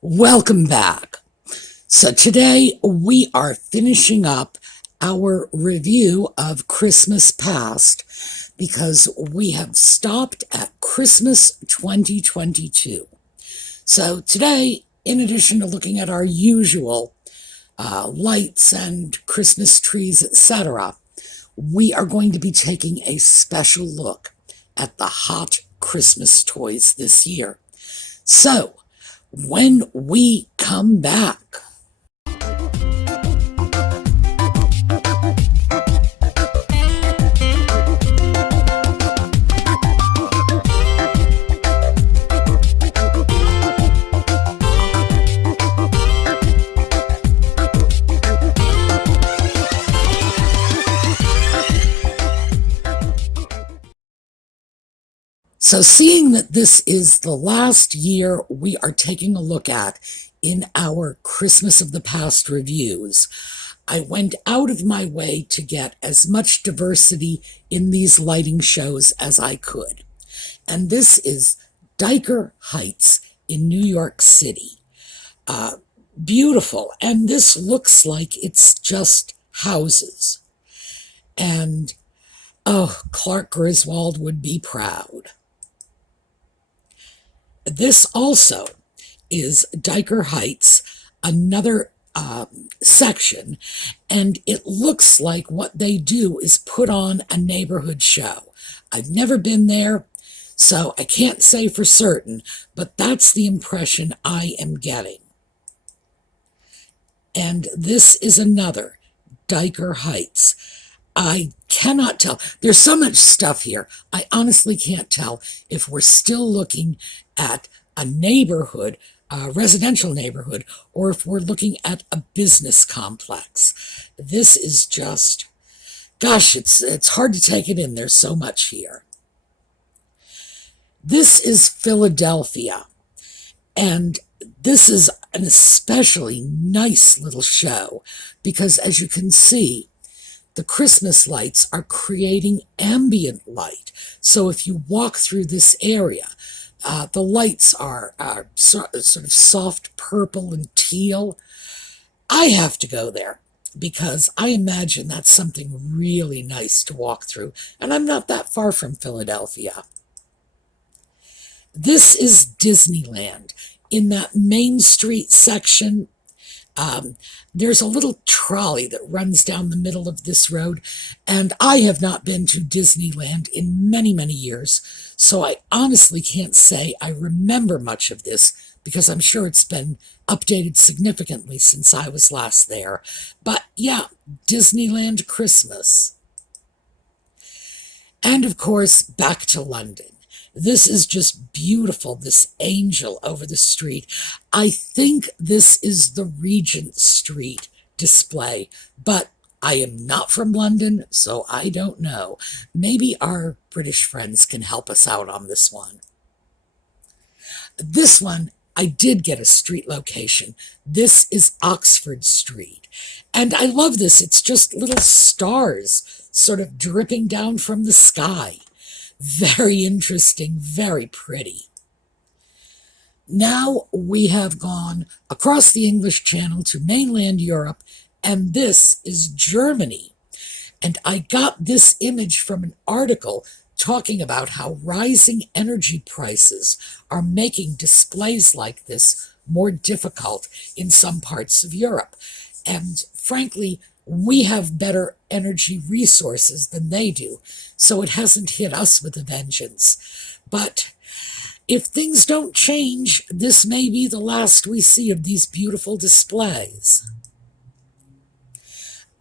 Welcome back. So today we are finishing up our review of Christmas Past because we have stopped at Christmas 2022. So today, in addition to looking at our usual lights and Christmas trees, etc., we are going to be taking a special look at the hot Christmas toys this year. So, when we come back, so seeing that this is the last year we are taking a look at in our Christmas of the Past reviews, I went out of my way to get as much diversity in these lighting shows as I could. And this is Diker Heights in New York City. Beautiful. And this looks like it's just houses. And, oh, Clark Griswold would be proud. This also is Diker Heights, another section, and it looks like what they do is put on a neighborhood show. I've never been there, so I can't say for certain, but that's the impression I am getting. And this is another Diker Heights. I cannot tell. There's so much stuff here. I honestly can't tell if we're still looking at a neighborhood, a residential neighborhood, or if we're looking at a business complex. This is just, gosh, it's hard to take it in. There's so much here. This is Philadelphia, and this is an especially nice little show because, as you can see, the Christmas lights are creating ambient light. So if you walk through this area, the lights are sort of soft purple and teal. I have to go there because I imagine that's something really nice to walk through. And I'm not that far from Philadelphia. This is Disneyland. In that Main Street section, there's a little trolley that runs down the middle of this road, and I have not been to Disneyland in many, many years, so I honestly can't say I remember much of this, because I'm sure it's been updated significantly since I was last there. But yeah, Disneyland Christmas. And of course, back to London. This is just beautiful, this angel over the street. I think this is the Regent Street display, but I am not from London, so I don't know. Maybe our British friends can help us out on this one. This one, I did get a street location. This is Oxford Street. And I love this. It's just little stars sort of dripping down from the sky. Very interesting, very pretty. Now we have gone across the English Channel to mainland Europe, and this is Germany. And I got this image from an article talking about how rising energy prices are making displays like this more difficult in some parts of Europe. And frankly, we have better energy resources than they do, so it hasn't hit us with a vengeance. But if things don't change, this may be the last we see of these beautiful displays.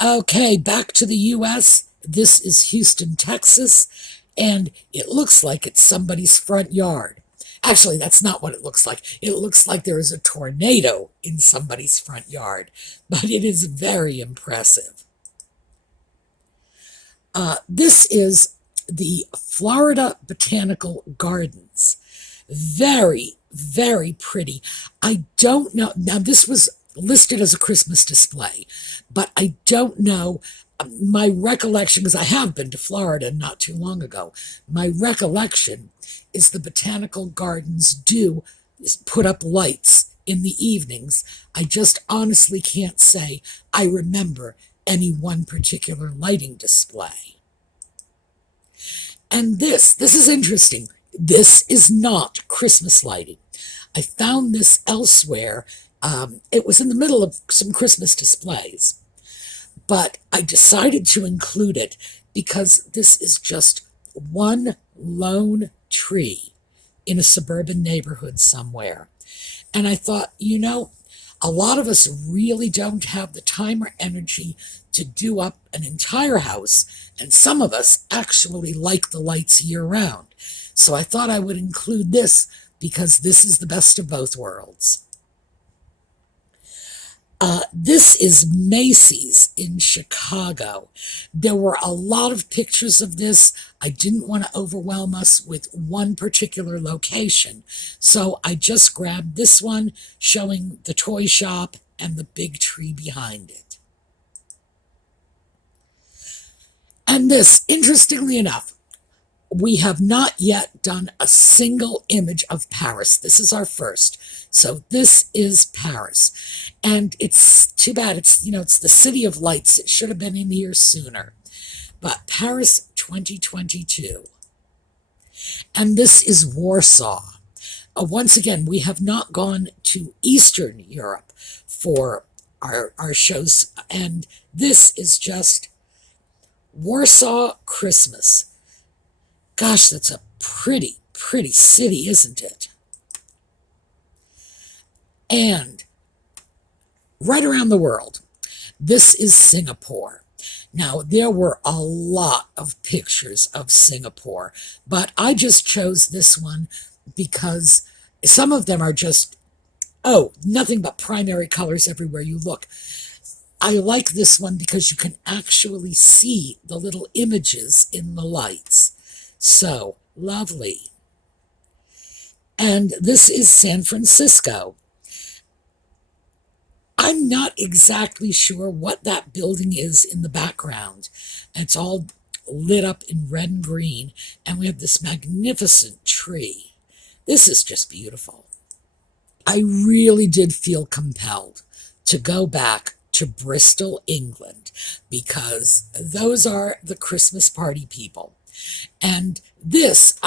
Okay, back to the U.S. This is Houston, Texas, and it looks like it's somebody's front yard. Actually, that's not what it looks like. It looks like there is a tornado in somebody's front yard, but it is very impressive. This is the Florida Botanical Gardens. Very, very pretty. I don't know. Now, this was listed as a Christmas display, but I don't know. My recollection, because I have been to Florida not too long ago, my recollection is the botanical gardens do put up lights in the evenings. I just honestly can't say I remember any one particular lighting display. And this is interesting. This is not Christmas lighting. I found this elsewhere. It was in the middle of some Christmas displays, but I decided to include it because this is just one lone tree in a suburban neighborhood somewhere. And I thought, a lot of us really don't have the time or energy to do up an entire house, and some of us actually like the lights year-round. So I thought I would include this because this is the best of both worlds. This is Macy's in Chicago. There were a lot of pictures of this. I didn't want to overwhelm us with one particular location, so I just grabbed this one showing the toy shop and the big tree behind it. And this, interestingly enough, we have not yet done a single image of Paris. This is our first. So this is Paris. And it's too bad. It's the city of lights. It should have been in here sooner. But Paris 2022. And this is Warsaw. Once again, we have not gone to Eastern Europe for our shows. And this is just Warsaw Christmas. Gosh, that's a pretty, pretty city, isn't it? And right around the world, this is Singapore. Now, there were a lot of pictures of Singapore, but I just chose this one because some of them are just, nothing but primary colors everywhere you look. I like this one because you can actually see the little images in the lights. So lovely. And this is San Francisco. I'm not exactly sure what that building is in the background. It's all lit up in red and green, and we have this magnificent tree. This is just beautiful. I really did feel compelled to go back to Bristol, England, because those are the Christmas party people. And this,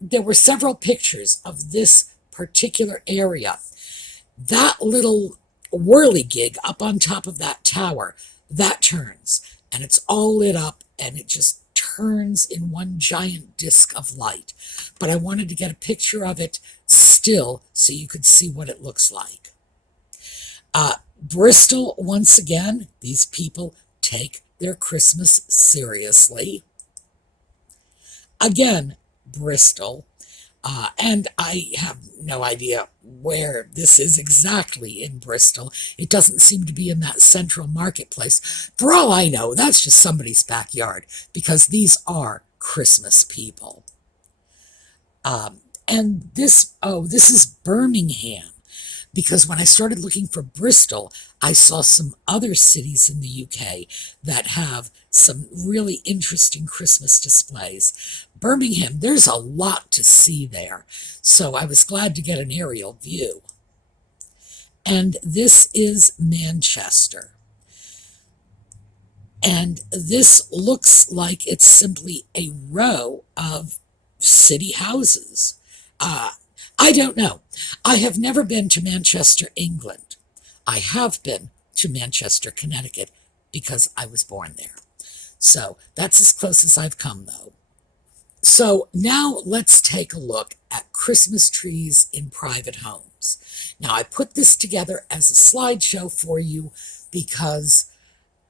there were several pictures of this particular area. That little whirligig up on top of that tower, that turns, and it's all lit up, and it just turns in one giant disc of light. But I wanted to get a picture of it still so you could see what it looks like. Bristol, once again, these people take their Christmas seriously. Again, Bristol, and I have no idea where this is exactly in Bristol. It doesn't seem to be in that central marketplace. For all I know, that's just somebody's backyard, because these are Christmas people. And this is Birmingham, because when I started looking for Bristol, I saw some other cities in the UK that have some really interesting Christmas displays. Birmingham, there's a lot to see there, so I was glad to get an aerial view. And this is Manchester. And this looks like it's simply a row of city houses. I don't know. I have never been to Manchester, England. I have been to Manchester, Connecticut, because I was born there. So that's as close as I've come, though. So now let's take a look at Christmas trees in private homes. Now, I put this together as a slideshow for you because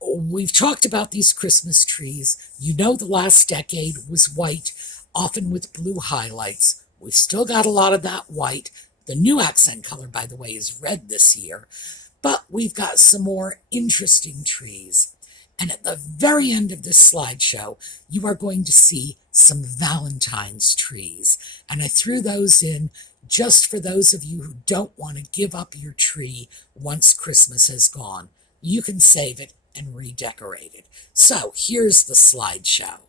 we've talked about these Christmas trees. You know, the last decade was white, often with blue highlights. We've still got a lot of that white. The new accent color, by the way, is red this year. But we've got some more interesting trees. And at the very end of this slideshow, you are going to see some Valentine's trees. And I threw those in just for those of you who don't want to give up your tree once Christmas has gone. You can save it and redecorate it. So here's the slideshow.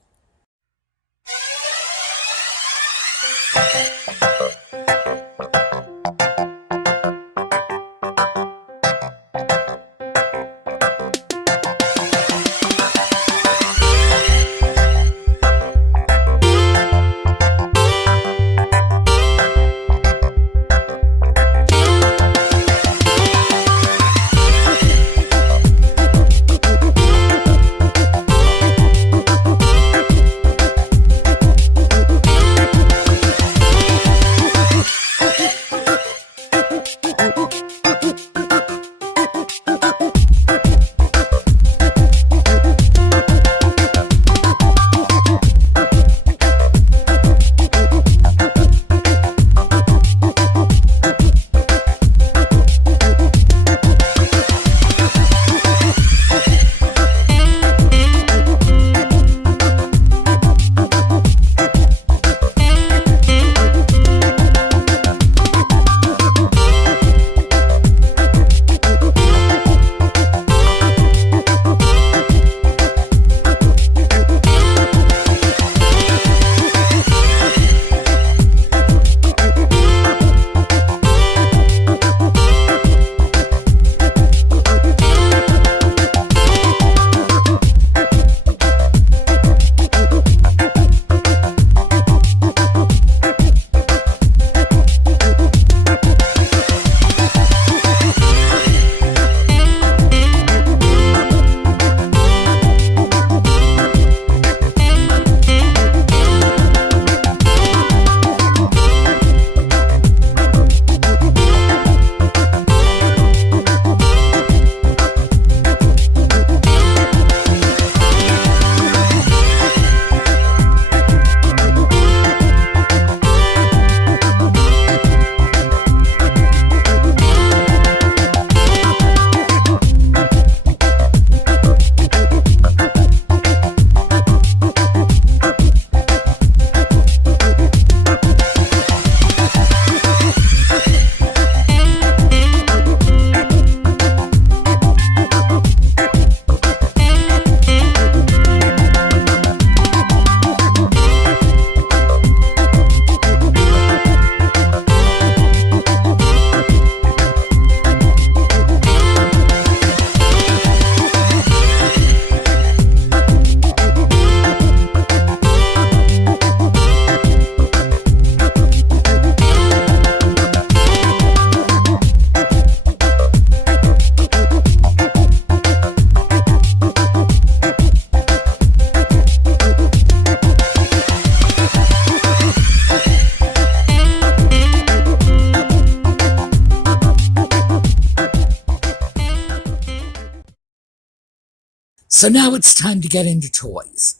So now it's time to get into toys.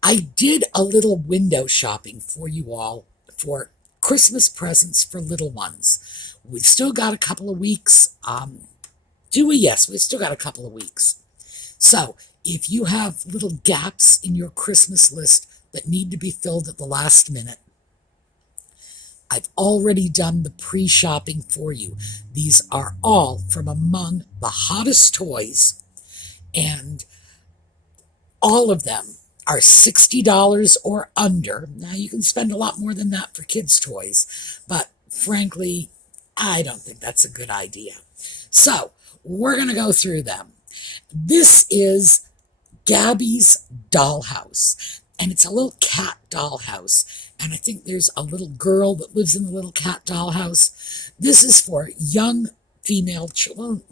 I did a little window shopping for you all for Christmas presents for little ones. We've still got a couple of weeks. Do we? Yes, we've still got a couple of weeks. So if you have little gaps in your Christmas list that need to be filled at the last minute, I've already done the pre-shopping for you. These are all from among the hottest toys, and all of them are $60 or under. Now, you can spend a lot more than that for kids' toys, but frankly, I don't think that's a good idea. So, we're going to go through them. This is Gabby's dollhouse, and it's a little cat dollhouse, and I think there's a little girl that lives in the little cat dollhouse. This is for young female children.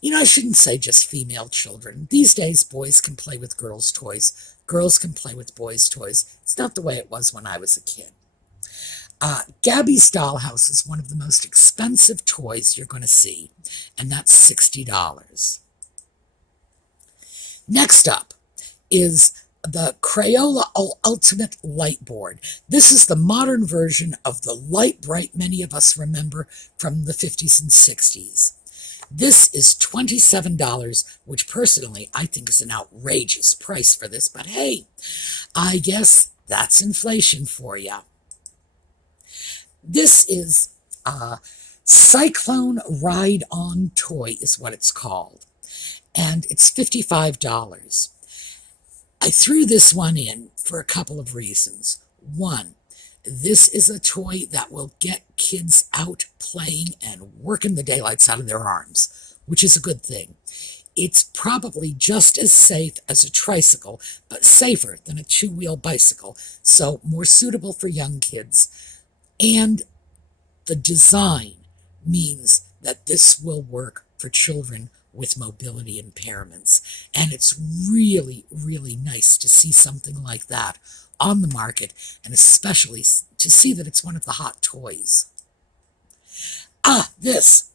You know, I shouldn't say just female children. These days, boys can play with girls' toys. Girls can play with boys' toys. It's not the way it was when I was a kid. Gabby's dollhouse is one of the most expensive toys you're going to see, and that's $60. Next up is the Crayola Ultimate Light Board. This is the modern version of the Light Bright many of us remember from the 50s and 60s. This is $27, which personally I think is an outrageous price for this, but hey, I guess that's inflation for you. This is a Cyclone Ride-On Toy is what it's called, and it's $55. I threw this one in for a couple of reasons. One, this is a toy that will get kids out playing and working the daylights out of their arms, which is a good thing. It's probably just as safe as a tricycle, but safer than a two-wheel bicycle, so more suitable for young kids. And the design means that this will work for children with mobility impairments. And it's really, really nice to see something like that on the market, and especially to see that it's one of the hot toys. This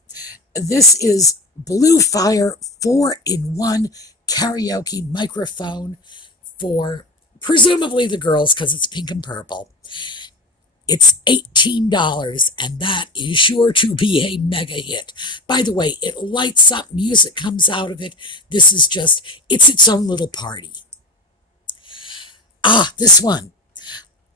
is Blue Fire 4-in-1 karaoke microphone for presumably the girls because it's pink and purple. It's $18, and that is sure to be a mega hit. By the way, it lights up, music comes out of it. This is just, it's its own little party. This one.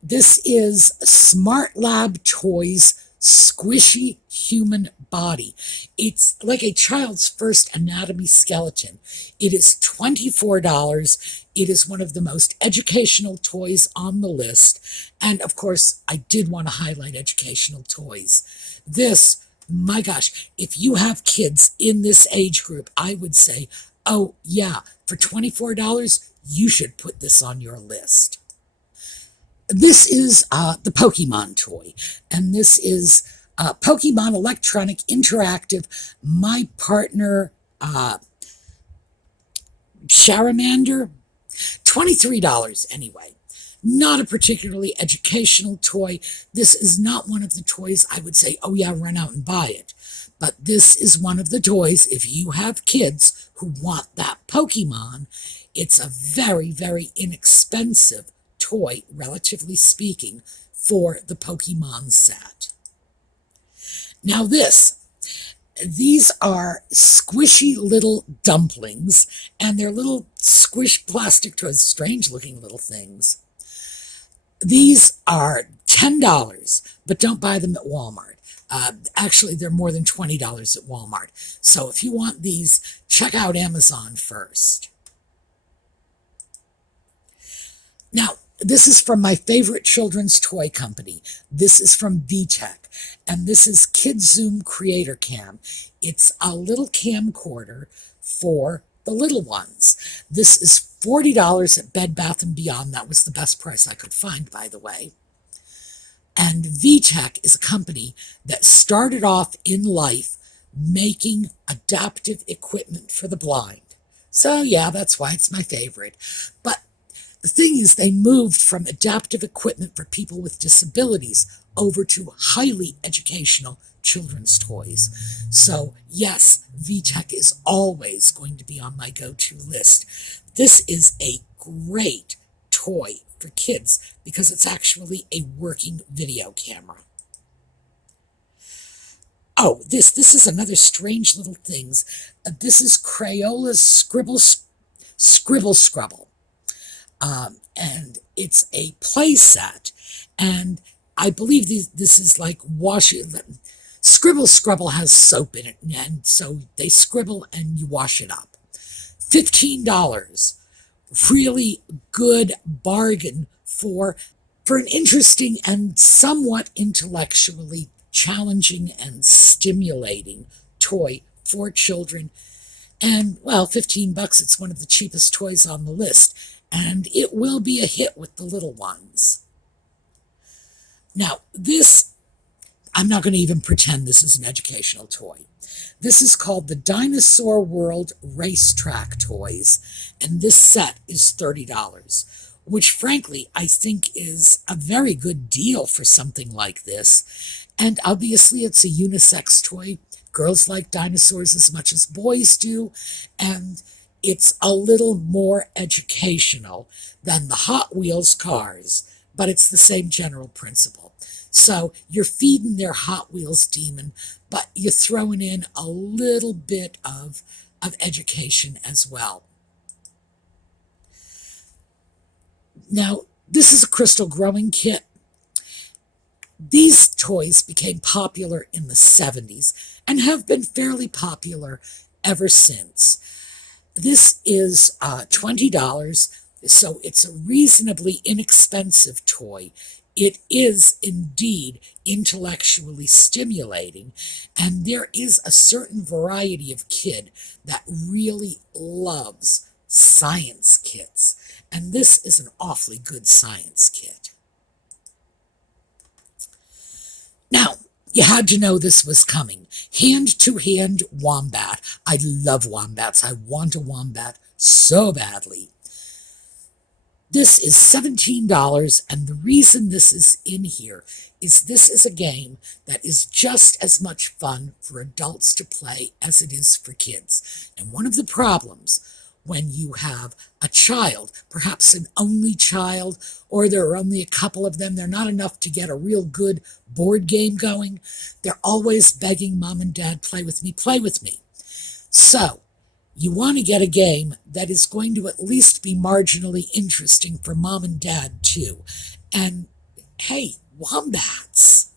This is Smart Lab Toys Squishy Human Body. It's like a child's first anatomy skeleton. It is $24. It is one of the most educational toys on the list. And of course, I did want to highlight educational toys. This, my gosh, if you have kids in this age group, I would say, oh yeah, for $24, you should put this on your list. This is the Pokemon toy, and this is Pokemon Electronic Interactive My Partner Charmander. $23 anyway. Not a particularly educational toy. This is not one of the toys I would say, oh yeah, run out and buy it. But this is one of the toys, if you have kids who want that Pokemon, it's a very, very inexpensive toy, relatively speaking, for the Pokemon set. Now these are squishy little dumplings, and they're little squish plastic toys, strange looking little things. These are $10, but don't buy them at Walmart. Actually, they're more than $20 at Walmart. So if you want these, check out Amazon first. Now, this is from my favorite children's toy company. This is from VTech, and this is KidZoom Creator Cam. It's a little camcorder for the little ones. This is $40 at Bed Bath & Beyond. That was the best price I could find, by the way. And VTech is a company that started off in life making adaptive equipment for the blind. So yeah, that's why it's my favorite. But the thing is, they moved from adaptive equipment for people with disabilities over to highly educational children's toys. So yes, VTech is always going to be on my go-to list. This is a great toy for kids because it's actually a working video camera. Oh, this is another strange little things. This is Crayola's Scribble Scrubble. And it's a play set. And I believe this is like washing. Scribble Scrubble has soap in it, and so they scribble and you wash it up. $15. Really good bargain for an interesting and somewhat intellectually challenging and stimulating toy for children. And, well, $15, it's one of the cheapest toys on the list, and it will be a hit with the little ones. Now, this, I'm not going to even pretend this is an educational toy. This is called the Dinosaur World Racetrack Toys, and this set is $30, which frankly I think is a very good deal for something like this. And obviously it's a unisex toy. Girls like dinosaurs as much as boys do, and it's a little more educational than the Hot Wheels cars, but it's the same general principle. So you're feeding their Hot Wheels demon, but you're throwing in a little bit of education as well. Now, this is a crystal growing kit. These toys became popular in the 70s and have been fairly popular ever since. This is $20, so it's a reasonably inexpensive toy. It is indeed intellectually stimulating, and there is a certain variety of kid that really loves science kits, and this is an awfully good science kit. Now, you had to know this was coming. Hand-to-hand wombat. I love wombats. I want a wombat so badly. This is $17, and the reason this is in here is this is a game that is just as much fun for adults to play as it is for kids. And one of the problems when you have a child, perhaps an only child, or there are only a couple of them, they're not enough to get a real good board game going, they're always begging mom and dad, play with me, play with me. So, you want to get a game that is going to at least be marginally interesting for mom and dad, too. And, hey, wombats.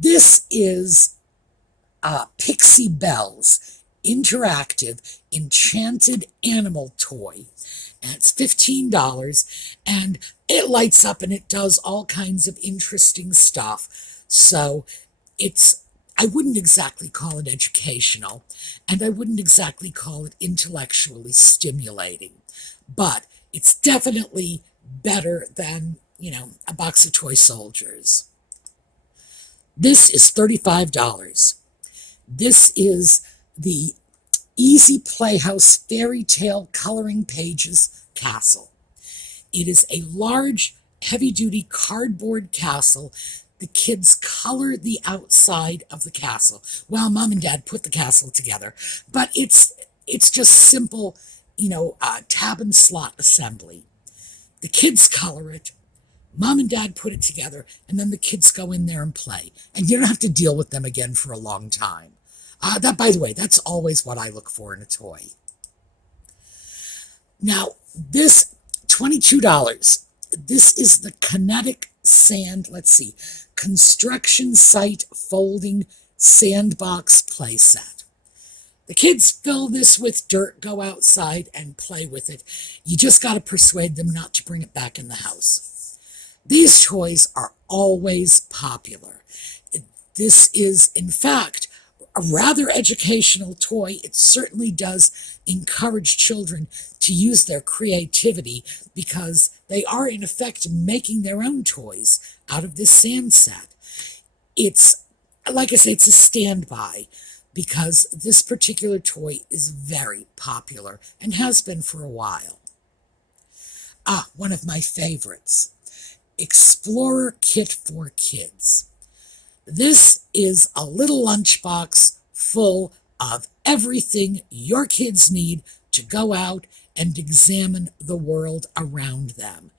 This is Pixie Bells interactive enchanted animal toy, and it's $15, and it lights up and it does all kinds of interesting stuff. So I wouldn't exactly call it educational, and I wouldn't exactly call it intellectually stimulating, but it's definitely better than, a box of toy soldiers. This is $35. This is the Easy Playhouse Fairy Tale Coloring Pages Castle. It is a large, heavy-duty cardboard castle. The kids color the outside of the castle. Well, mom and dad put the castle together, but it's just simple, tab and slot assembly. The kids color it. Mom and dad put it together, and then the kids go in there and play. And you don't have to deal with them again for a long time. By the way, that's always what I look for in a toy. Now, this, $22. This is the Kinetic Sand, construction site folding sandbox playset. The kids fill this with dirt, go outside and play with it. You just got to persuade them not to bring it back in the house. These toys are always popular. This is, in fact, a rather educational toy. It certainly does encourage children to use their creativity because they are, in effect, making their own toys out of this sand set. It's, like I say, it's a standby because this particular toy is very popular and has been for a while. One of my favorites. Explorer Kit for Kids. This is a little lunchbox full of everything your kids need to go out and examine the world around them.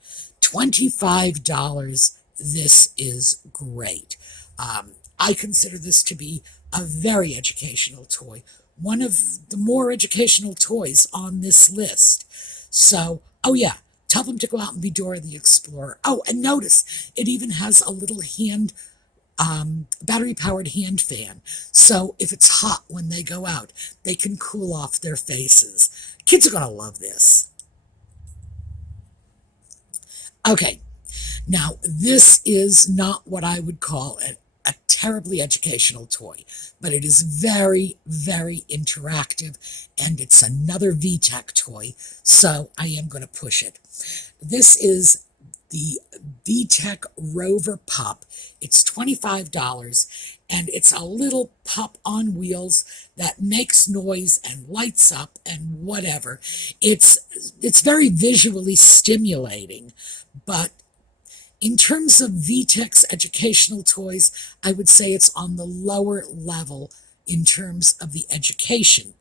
$25. This is great. I consider this to be a very educational toy, one of the more educational toys on this list. So, oh yeah, tell them to go out and be Dora the Explorer. Oh, and notice it even has a little battery-powered hand fan. So if it's hot when they go out, they can cool off their faces. Kids are going to love this. Okay, now this is not what I would call a terribly educational toy, but it is very, very interactive, and it's another VTech toy, so I am going to push it. This is the VTech Rover Pup. It's $25, and it's a little pup on wheels that makes noise and lights up and whatever. It's very visually stimulating, but in terms of VTech's educational toys, I would say it's on the lower level in terms of the education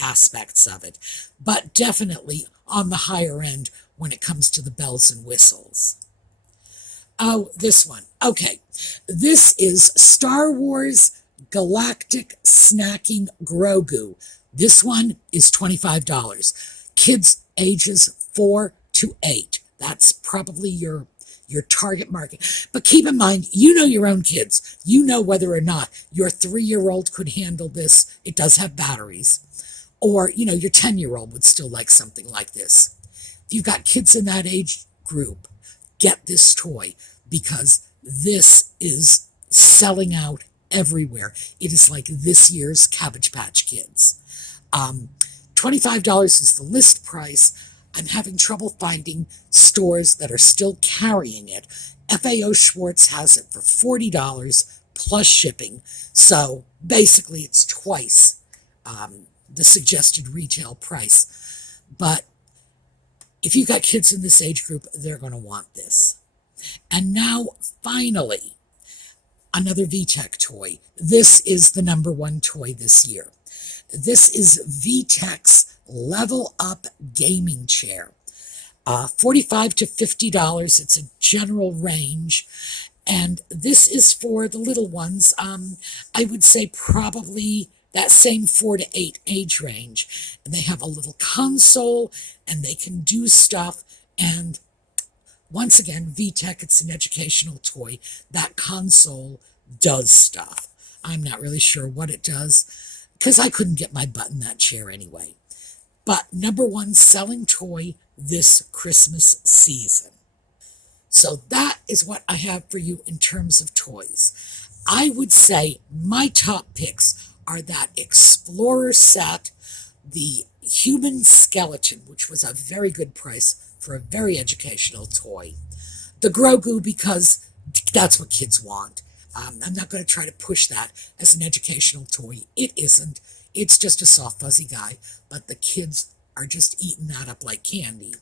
aspects of it, but definitely on the higher end when it comes to the bells and whistles. Oh, this one. Okay, this is Star Wars Galactic Snacking Grogu. This one is $25. Kids ages 4 to 8. That's probably your target market. But keep in mind, you know your own kids. You know whether or not your 3-year-old could handle this. It does have batteries. Or, your 10-year-old would still like something like this. If you've got kids in that age group, get this toy because this is selling out everywhere. It is like this year's Cabbage Patch Kids. $25 is the list price. I'm having trouble finding stores that are still carrying it. FAO Schwartz has it for $40 plus shipping. So basically it's twice the suggested retail price. But if you've got kids in this age group, they're going to want this. And now, finally, another VTech toy. This is the number one toy this year. This is VTech's Level Up Gaming Chair. $45 to $50. It's a general range. And this is for the little ones. I would say probably that same 4 to 8 age range. And they have a little console, and they can do stuff. And once again, VTech, it's an educational toy. That console does stuff. I'm not really sure what it does, because I couldn't get my butt in that chair anyway. But number one selling toy this Christmas season. So that is what I have for you in terms of toys. I would say my top picks are that Explorer set, the human skeleton, which was a very good price for a very educational toy, the Grogu, because that's what kids want. I'm not going to try to push that as an educational toy. It isn't. It's just a soft, fuzzy guy, but the kids are just eating that up like candy.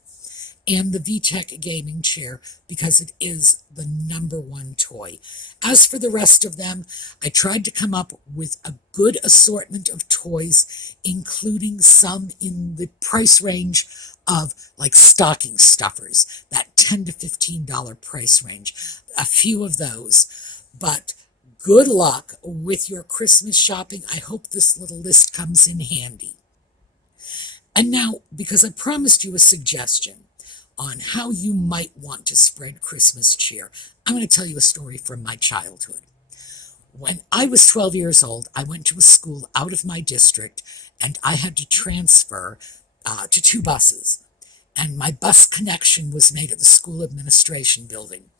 And the VTech gaming chair, because it is the number one toy. As for the rest of them, I tried to come up with a good assortment of toys, including some in the price range of like stocking stuffers, that $10 to $15 price range. A few of those. But good luck with your Christmas shopping. I hope this little list comes in handy. And now, because I promised you a suggestion on how you might want to spread Christmas cheer, I'm going to tell you a story from my childhood. When I was 12 years old, I went to a school out of my district, and I had to transfer to 2 buses. And my bus connection was made at the school administration building.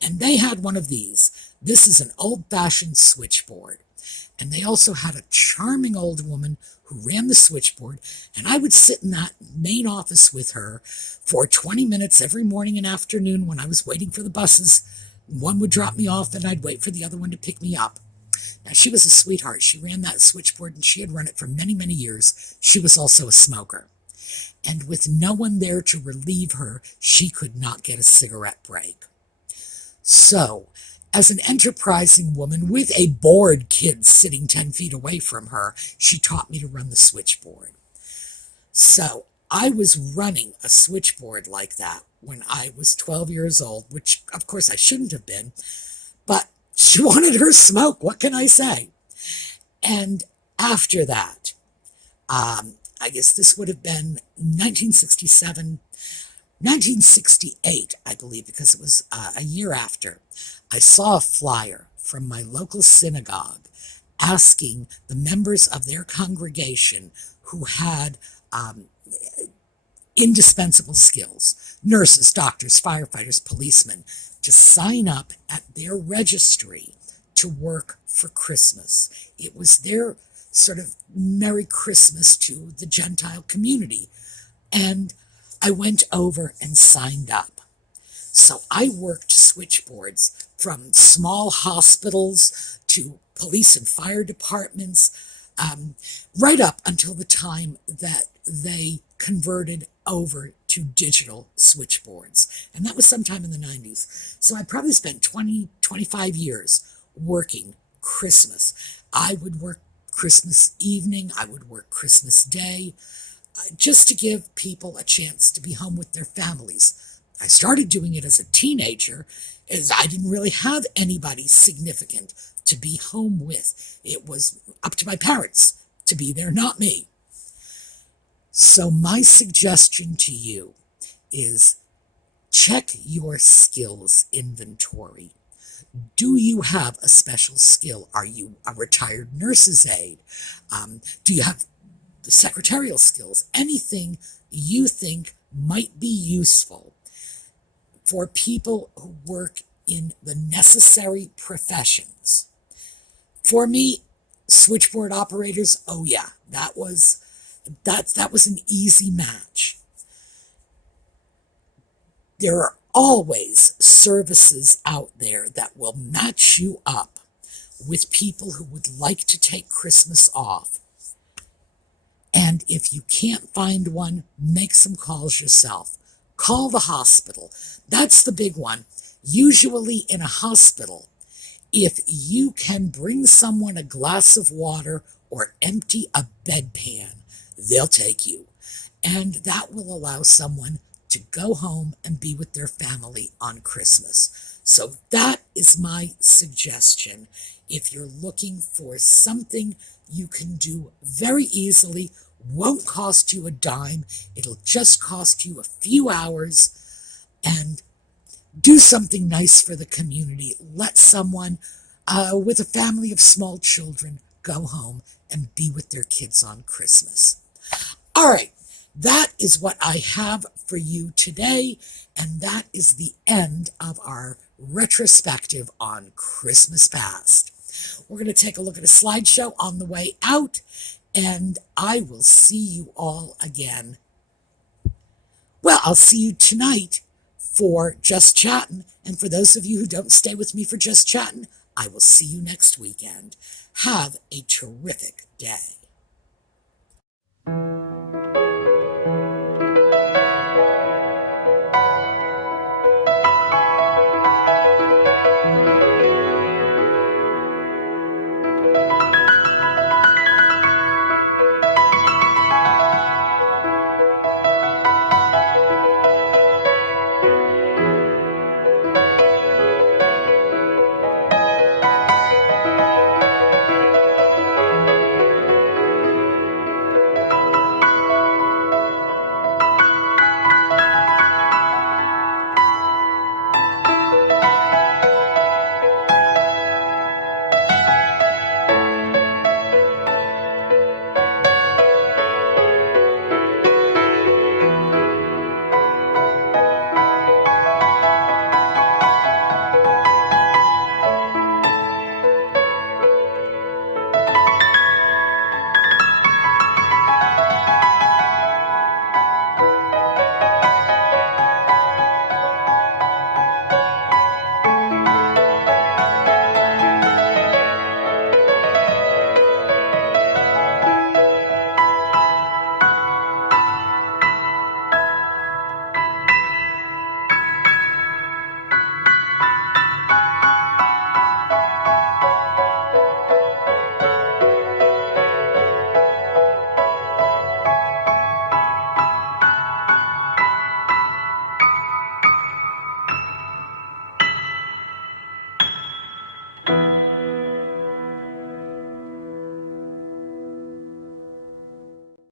And they had one of these. This is an old-fashioned switchboard. And they also had a charming old woman who ran the switchboard, and I would sit in that main office with her for 20 minutes every morning and afternoon when I was waiting for the buses. One would drop me off, and I'd wait for the other one to pick me up. Now, she was a sweetheart. She ran that switchboard, and she had run it for many, many years. She was also a smoker. And with no one there to relieve her, she could not get a cigarette break. So, as an enterprising woman with a bored kid sitting 10 feet away from her, she taught me to run the switchboard. So, I was running a switchboard like that when I was 12 years old, which of course I shouldn't have been, but she wanted her smoke. What can I say? And after that, I guess this would have been 1967, 1968, I believe, because it was a year after, I saw a flyer from my local synagogue asking the members of their congregation who had indispensable skills, nurses, doctors, firefighters, policemen, to sign up at their registry to work for Christmas. It was their sort of Merry Christmas to the Gentile community. And I went over and signed up. So I worked switchboards from small hospitals to police and fire departments, right up until the time that they converted over to digital switchboards. And that was sometime in the 90s. So I probably spent 20, 25 years working Christmas. I would work Christmas evening, I would work Christmas Day, just to give people a chance to be home with their families. I started doing it as a teenager, as I didn't really have anybody significant to be home with. It was up to my parents to be there, not me. So my suggestion to you is check your skills inventory. Do you have a special skill? Are you a retired nurse's aide? Do you have secretarial skills? Anything you think might be useful for people who work in the necessary professions. For me, switchboard operators, oh yeah, that was an easy match. There are always services out there that will match you up with people who would like to take Christmas off. And if you can't find one, make some calls yourself. Call the hospital. That's the big one. Usually in a hospital, if you can bring someone a glass of water or empty a bedpan, they'll take you. And that will allow someone to go home and be with their family on Christmas. So that is my suggestion. If you're looking for something you can do very easily, won't cost you a dime, it'll just cost you a few hours, and do something nice for the community. Let someone with a family of small children go home and be with their kids on Christmas. All right, that is what I have for you today, and that is the end of our retrospective on Christmas Past. We're going to take a look at a slideshow on the way out, and I will see you all again. Well, I'll see you tonight for Just Chattin', and for those of you who don't stay with me for Just Chattin', I will see you next weekend. Have a terrific day.